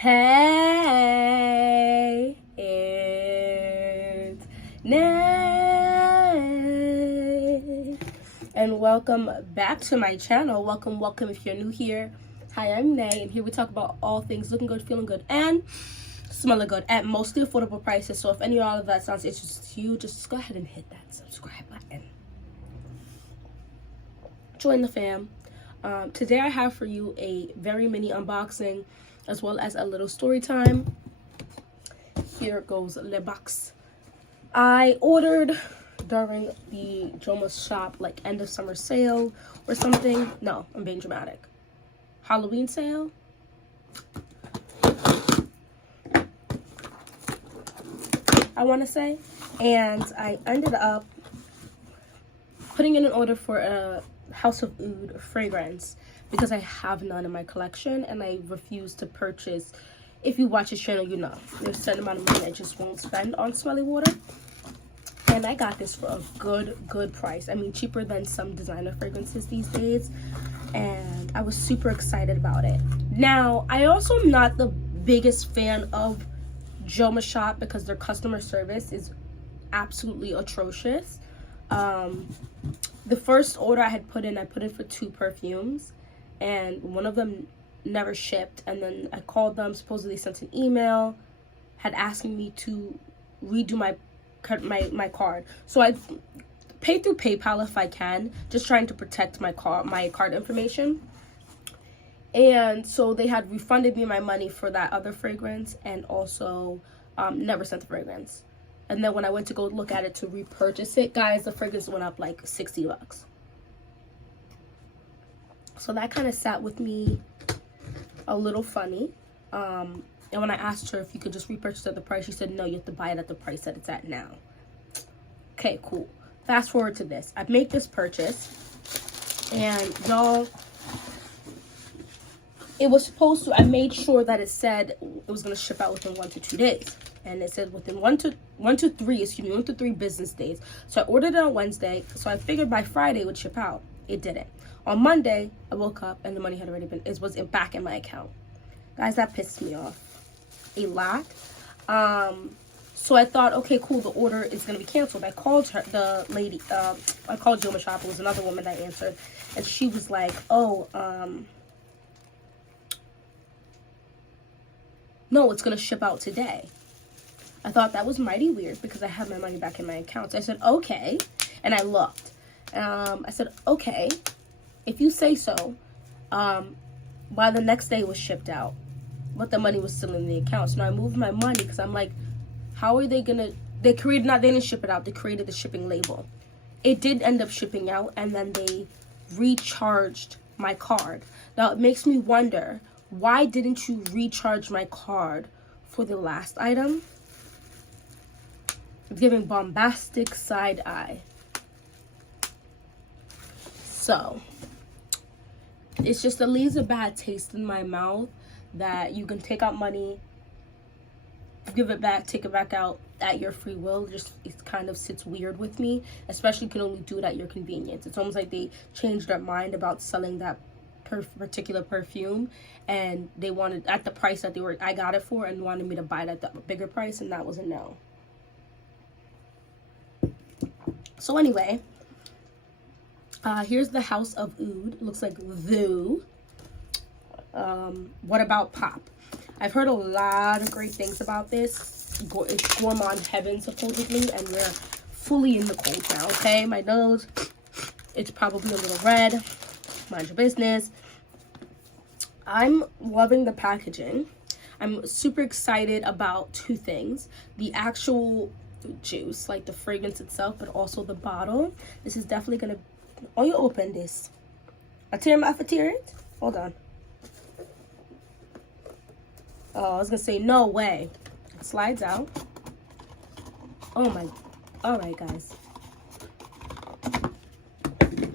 Hey, it's Nay, and welcome back to my channel. Welcome if you're new here. Hi, I'm Nay, and here we talk about all things looking good, feeling good, and smelling good at mostly affordable prices. So if any of all of that sounds interesting to you, just go ahead and hit that subscribe button. Join the fam. Today I have for you a very mini unboxing as well as a little story time. Here goes the box. I ordered during the Joma shop, like end of summer sale or something. No, I'm being dramatic. Halloween sale. I want to say. And I ended up putting in an order for a House of Oud fragrance because I have none in my collection and I refuse to purchase. If you watch this channel, you know there's a certain amount of money I just won't spend on smelly water, and I got this for a good price. I mean, cheaper than some designer fragrances these days, and I was super excited about it. Now, I also am not the biggest fan of Joma Shop because their customer service is absolutely atrocious. The first order I put in for 2 perfumes, and one of them never shipped. And then I called them, supposedly sent an email, had asking me to redo my card. So I pay through PayPal if I can, just trying to protect my card information. And so they had refunded me my money for that other fragrance, and also never sent the fragrance. And then when I went to go look at it to repurchase it, guys, the fragrance went up like $60. So that kind of sat with me a little funny. And when I asked her if you could just repurchase at the price, she said, no, you have to buy it at the price that it's at now. Okay, cool. Fast forward to this. I've made this purchase. And y'all, it was supposed to, I made sure that it said it was going to ship out within 1 to 2 days. And it said within 1 to 3 business days. So I ordered it on Wednesday. So I figured by Friday it would ship out. It didn't. On Monday, I woke up and the money had already been, was back in my account. Guys, that pissed me off a lot. So I thought, okay, cool, the order is going to be canceled. I called her, the lady, I called Joma Shop. It was another woman that answered. And she was like, oh, no, it's going to ship out today. I thought that was mighty weird because I had my money back in my account. So I said, okay. And I looked. I said, okay, if you say so. By the next day it was shipped out, but the money was still in the account. So now I moved my money because I'm like, how are they gonna, they didn't ship it out. They created the shipping label. It did end up shipping out, and then they recharged my card. Now it makes me wonder, why didn't you recharge my card for the last item? It's giving bombastic side eye. So it's just, it leaves a bad taste in my mouth that you can take out money, give it back, take it back out at your free will. Just, it kind of sits weird with me, especially you can only do it at your convenience. It's almost like they changed their mind about selling that particular perfume, and they wanted at the price that I got it for, and wanted me to buy it at the bigger price, and that was a no. So anyway, here's the House of Oud. It looks like Voo. What about Pop? I've heard a lot of great things about this. It's Gourmand heaven, supposedly, and we're fully in the cold now, okay? My nose, it's probably a little red. Mind your business. I'm loving the packaging. I'm super excited about 2 things. The actual juice, like the fragrance itself, but also the bottle. This is definitely gonna, oh, you open this. I tear my it. Hold on. Oh, I was gonna say, no way. It slides out. Oh my, all right, guys.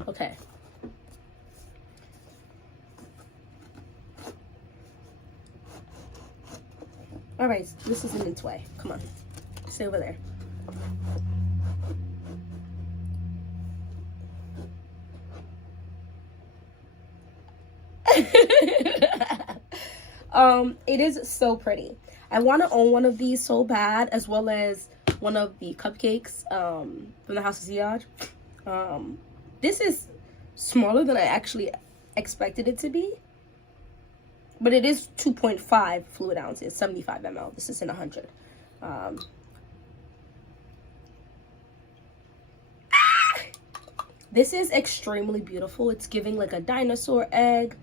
Okay. All right, this is in its way. Come on, stay over there. It is so pretty. I want to own one of these so bad, as well as one of the cupcakes from the House of Oud. This is smaller than I actually expected it to be, but it is 2.5 fluid ounces, 75 ml. This is in 100. This is extremely beautiful. It's giving like a dinosaur egg,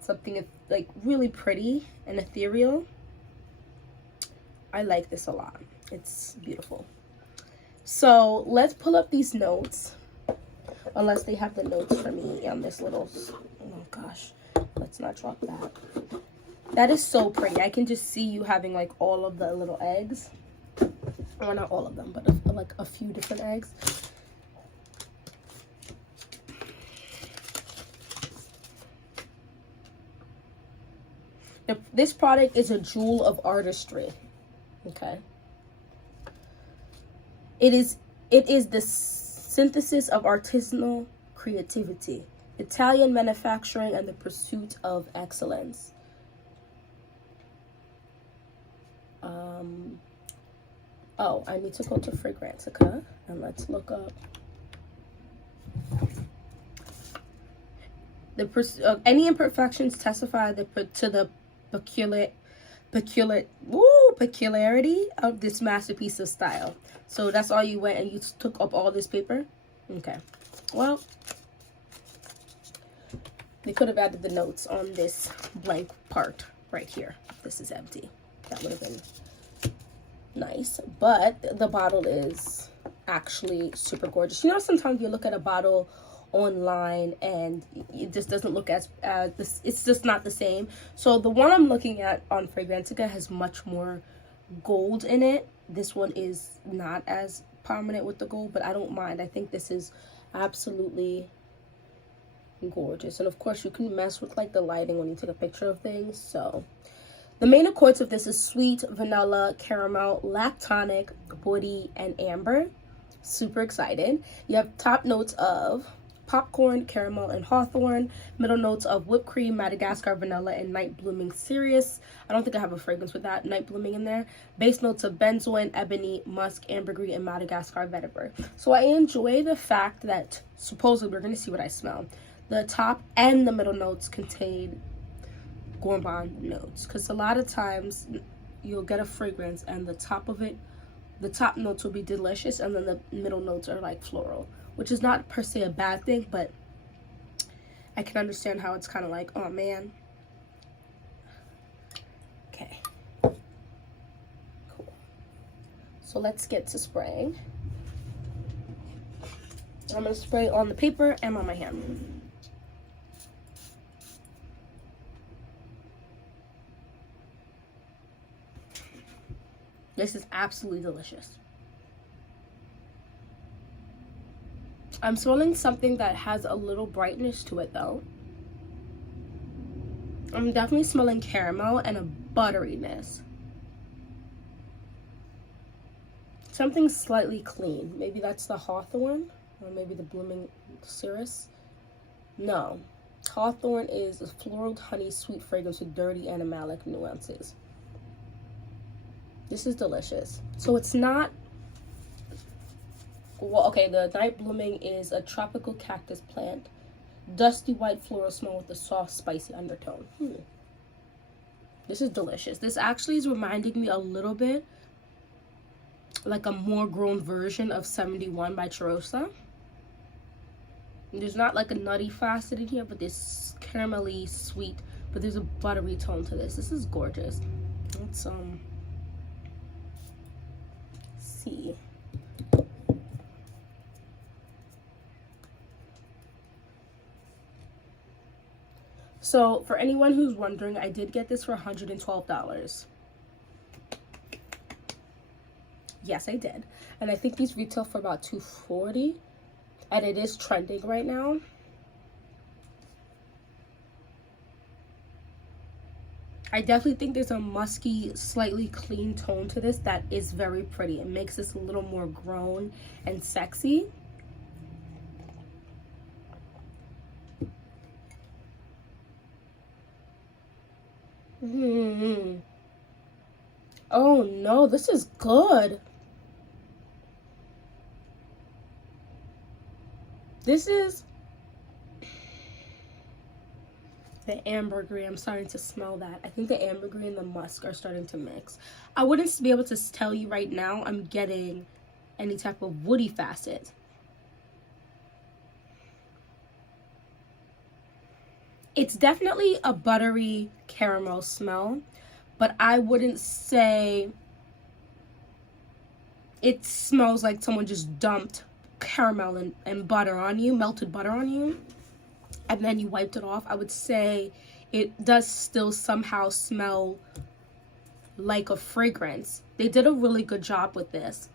something like really pretty and ethereal. I like this a lot. It's beautiful. So let's pull up these notes, unless they have the notes for me on this little, oh gosh, let's not drop that. That is so pretty. I can just see you having like all of the little eggs, or not all of them, but like a few different eggs. This product is a jewel of artistry. Okay. It is the synthesis of artisanal creativity, Italian manufacturing, and the pursuit of excellence. Oh, I need to go to Fragrantica and let's look up any imperfections testify to the peculiarity of this masterpiece of style. So that's all you went and you took up all this paper? Okay. Well, they could have added the notes on this blank part right here. This is empty. That would have been nice. But the bottle is actually super gorgeous. You know, sometimes you look at a bottle online and it just doesn't look as it's just not the same. So the one I'm looking at on Fragrantica has much more gold in it. This one is not as prominent with the gold, but I don't mind. I think this is absolutely gorgeous. And of course you can mess with like the lighting when you take a picture of things. So the main accords of this is sweet, vanilla, caramel, lactonic, woody, and amber. Super excited. You have top notes of popcorn, caramel, and hawthorn. Middle notes of whipped cream, Madagascar vanilla, and night blooming cereus. I don't think I have a fragrance with that night blooming in there. Base notes of benzoin, ebony, musk, ambergris, and Madagascar vetiver. So I enjoy the fact that supposedly we're going to see what I smell. The top and the middle notes contain Gourmand notes, because a lot of times you'll get a fragrance and the top notes will be delicious, and then the middle notes are like floral, which is not per se a bad thing, but I can understand how it's kind of like, oh man. Okay. Cool. So let's get to spraying. I'm going to spray on the paper and on my hand. This is absolutely delicious. I'm smelling something that has a little brightness to it though. I'm definitely smelling caramel and a butteriness. Something slightly clean. Maybe that's the hawthorn, or maybe the blooming cereus. No. Hawthorn is a floral honey sweet fragrance with dirty animalic nuances. This is delicious. So it's not, well, okay, the night blooming is a tropical cactus plant. Dusty white floral smell with a soft, spicy undertone. This is delicious. This actually is reminding me a little bit like a more grown version of 71 by Charosta. There's not like a nutty facet in here, but this caramelly sweet, but there's a buttery tone to this. This is gorgeous. Let's see. So for anyone who's wondering, I did get this for $112. Yes, I did. And I think these retail for about $240, and it is trending right now. I definitely think there's a musky, slightly clean tone to this that is very pretty. It makes this a little more grown and sexy. Oh no, this is good. This is the ambergris. I'm starting to smell that. I think the ambergris and the musk are starting to mix. I wouldn't be able to tell you right now I'm getting any type of woody facet. It's definitely a buttery caramel smell, but I wouldn't say it smells like someone just dumped caramel and butter on you, melted butter on you, and then you wiped it off. I would say it does still somehow smell like a fragrance. They did a really good job with this.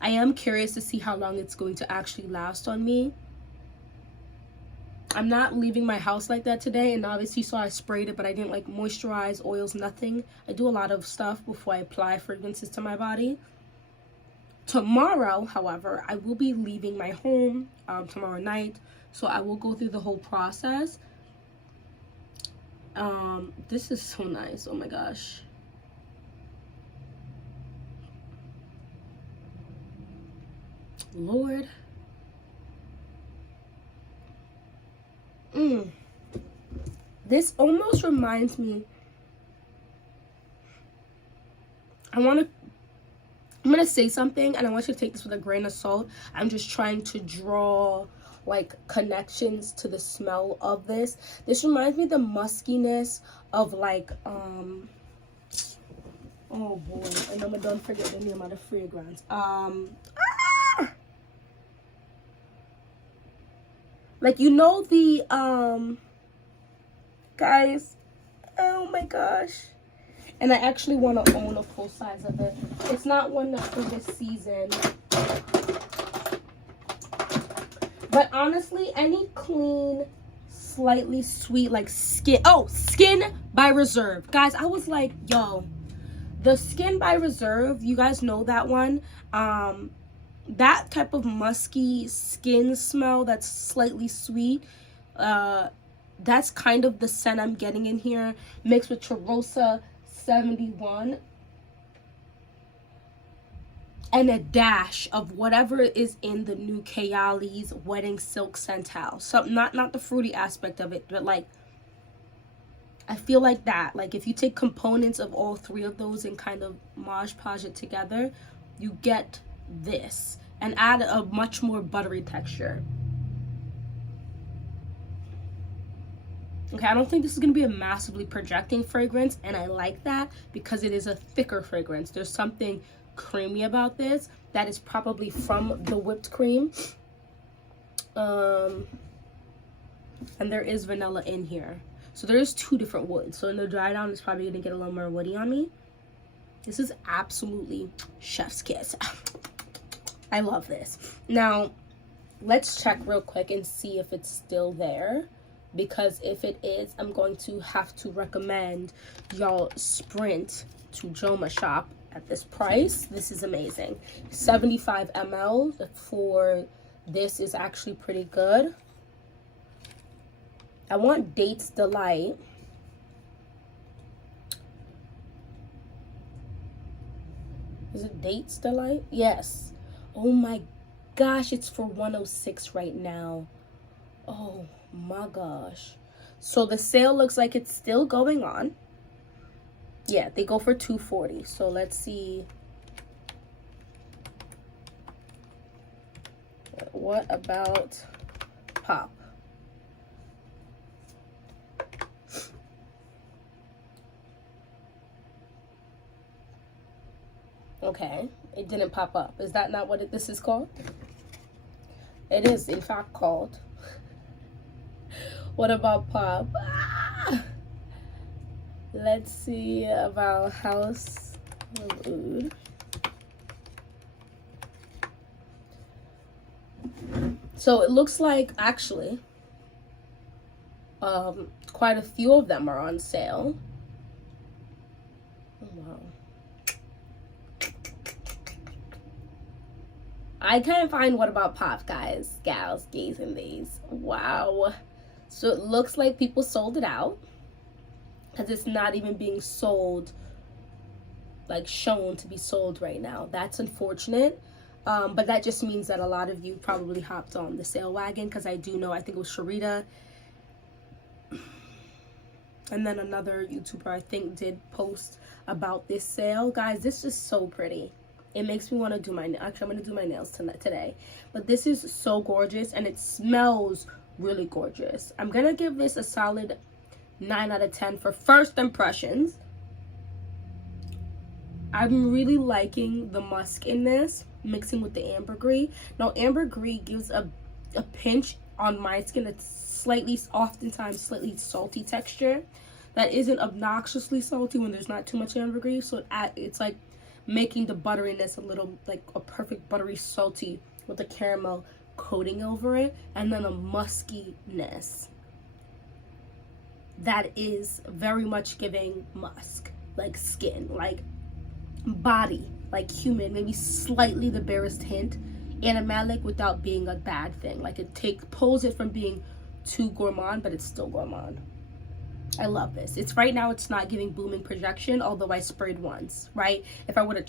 I am curious to see how long it's going to actually last on me. I'm not leaving my house like that today, and obviously you saw I sprayed it, but I didn't like moisturize, oils, nothing. I do a lot of stuff before I apply fragrances to my body. Tomorrow, however, I will be leaving my home tomorrow night, so I will go through the whole process. This is so nice. Oh my gosh. Lord. This almost reminds me. I'm gonna say something, and I want you to take this with a grain of salt. I'm just trying to draw like connections to the smell of this. This reminds me of the muskiness of like oh boy, and I'm don't forget the name of the fragrance. Like, you know, the guys, oh my gosh. And I actually want to own a full size of it. It's not one that's for this season. But honestly, any clean, slightly sweet, like Skin. Oh, Skin by Reserve. Guys, I was like, yo, the Skin by Reserve, you guys know that one. That type of musky skin smell that's slightly sweet. That's kind of the scent I'm getting in here, mixed with Charosa 71 and a dash of whatever is in the new Kayali's Wedding Silk Santal. So not the fruity aspect of it, but like I feel like that. Like if you take components of all three of those and kind of Mod Podge it together, you get this and add a much more buttery texture. Okay, I don't think this is going to be a massively projecting fragrance, and I like that because it is a thicker fragrance. There's something creamy about this that is probably from the whipped cream. And there is vanilla in here. So there is two different woods. So in the dry down, it's probably going to get a little more woody on me. This is absolutely chef's kiss. I love this. Now, let's check real quick and see if it's still there. Because if it is, I'm going to have to recommend y'all sprint to Joma shop at this price. This is amazing. 75 ml for this is actually pretty good. I want Dates Delight. Is it Dates Delight? Yes. Oh my gosh, it's for $106 right now. Oh my gosh. So the sale looks like it's still going on. Yeah, they go for $240. So let's see. What about Pop? Okay, it didn't pop up. Is that not what this is called? It is, in fact, called. What about Pop? Ah! Let's see about House of Oud. So it looks like, actually, quite a few of them are on sale. Oh, wow. I can't find What About Pop, guys, gals, gays, and these. Wow. So it looks like people sold it out. because it's not even being sold, like shown to be sold right now. That's unfortunate. But that just means that a lot of you probably hopped on the sale wagon, because I do know, I think it was Sharita and then another YouTuber I think did post about this sale. Guys, this is so pretty. It makes me want to do my, actually I'm going to do my nails today. But this is so gorgeous, and it smells really gorgeous. I'm going to give this a solid 9 out of 10 for first impressions. I'm really liking the musk in this, mixing with the ambergris. Now, ambergris gives a pinch on my skin. It's slightly, oftentimes slightly salty texture that isn't obnoxiously salty when there's not too much ambergris. So it's like making the butteriness a little, like a perfect buttery salty with a caramel coating over it, and then a muskiness that is very much giving musk, like skin, like body, like human, maybe slightly the barest hint animalic without being a bad thing. Like it pulls it from being too gourmand, but it's still gourmand. I love this. It's right now, it's not giving booming projection, although I sprayed once, right? If I would have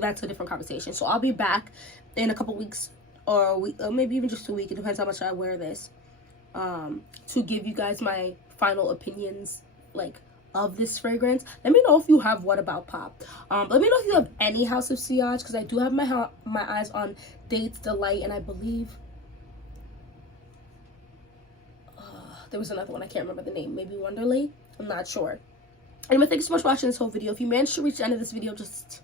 that's a different conversation. So I'll be back in a couple weeks, or maybe even just a week. It depends how much I wear this, to give you guys my final opinions, like, of this fragrance. Let me know if you have What About Pop. Let me know if you have any House of Oud, because I do have my eyes on Dates, Delight, and I believe there was another one, I can't remember the name, maybe Wonderly, I'm not sure. Anyway, thank you so much for watching this whole video. If you managed to reach the end of this video, just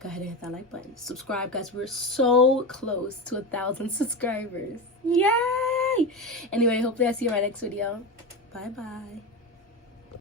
go ahead and hit that like button. Subscribe, guys. We're so close to 1,000 subscribers. Yay! Anyway, hopefully I see you in my next video. Bye bye.